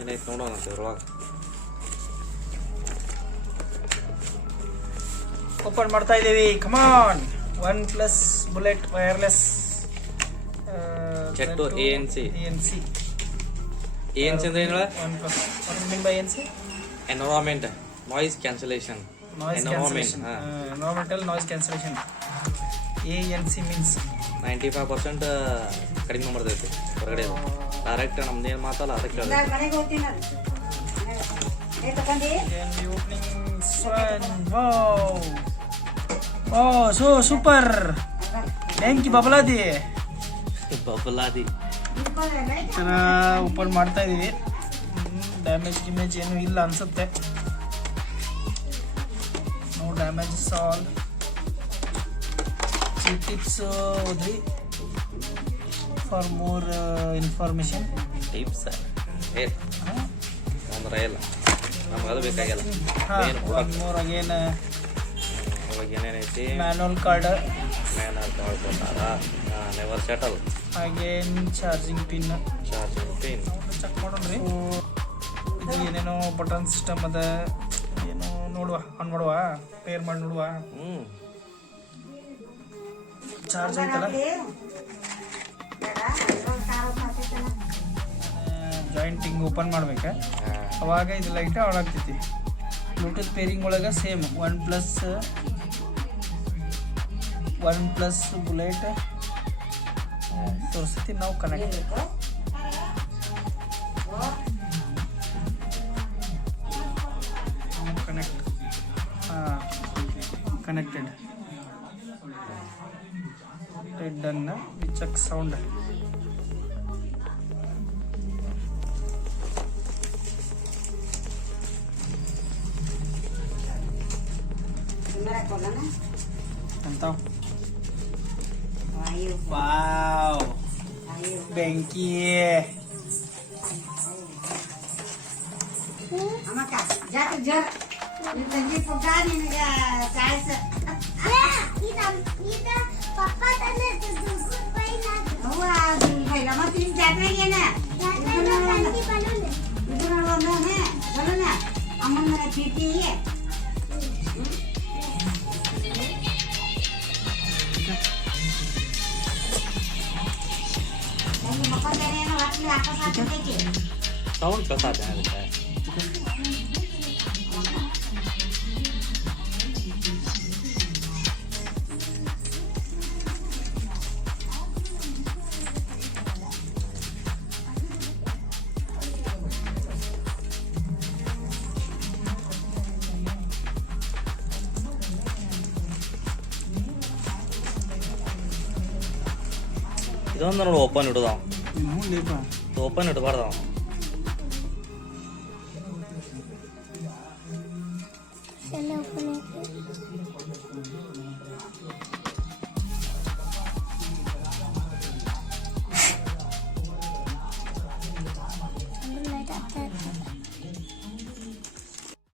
ಏನೈತೆ ನೋಡೋಣ ಇದ್ರೊಳಗೆ. ಓಪನ್ ಮಾಡ್ತಾ ಇದ್ದೀವಿ. ಕಮಾನ್. OnePlus bullet wireless Z2 ANC. ANC ANC ಅಂದ್ರೆ ಏನು? OnePlus. What do you mean by ANC? Environment, noise cancellation. Environmental noise cancellation. ANC means 95% ಕಡಿಮೆ ಮಾಡ್ತೈತಿ ಹೊರಗಡೆ. ಡೈರೆಕ್ಟ್ ನಮ್ದೇನು ಮಾತಲ್ಲ ಅದಕ್ಕೆ so super. Thank you Babaladi. Babaladi open ಮಾಡ್ತಾ ಇದೀವಿ. ಡ್ಯಾಮೇಜ್ ಗಿಮೇಜ್ ಏನು ಇಲ್ಲ ಅನ್ಸುತ್ತೆ. No damages all. ಟಿಪ್ಸ್ ಓದ್ರಿ ಫಾರ್ ಮೋರ್ ಇನ್ಫಾರ್ಮೇಶನ್. ಟಿಪ್ಸ್ ಅಂದ್ರೆ ಇಲ್ಲ ನಮ್ಗೆ ಅದು ಬೇಕಾಗಿಲ್ಲ. ಮೋರ್ ಅಗೇನ್ ಅವಾಗ ಏನೇನೈತಿ? ಮ್ಯಾನುವಲ್ ಕಾರ್ಡ್ ಕೊಟ್ಟಾರ. Never settle. Again charging pin check ಮಾಡೋಣ್ರಿ. ಇದು ಏನೇನೋ ಬಟನ್ ಸಿಸ್ಟಮ್ ಅದ. ಏನೋ ನೋಡುವ, ಆನ್ ಮಾಡುವ, ಪೇರ್ ಮಾಡಿ ನೋಡುವ. ಚಾರ್ಜ್ ಐತಲ್ಲ. ಜಾಯಿಂಟಿಂಗ್ ಓಪನ್ ಮಾಡ್ಬೇಕ, ಅವಾಗ ಇದು ಲೈಟ್ ಆನ್ ಆಗ್ತೈತಿ. ಬ್ಲೂಟೂತ್ ಪೇರಿಂಗ್ ಒಳಗೆ ಸೇಮ್ OnePlus ಬುಲೆಟ್ ತೋರಿಸ್ತೀವಿ ನಾವು. Connect connected. Done. Check sound. ಅಂತ ವಾವ್ ಬೆಂಕಿ. ಸೌಂಡ್ ಕಸ ಆಗುತ್ತೆ. ಇದೊಂದು ನೋಡಿ ಓಪನ್ ಇಡುದ. ಓಪನ್ ಇಡಬಾರ್ದು.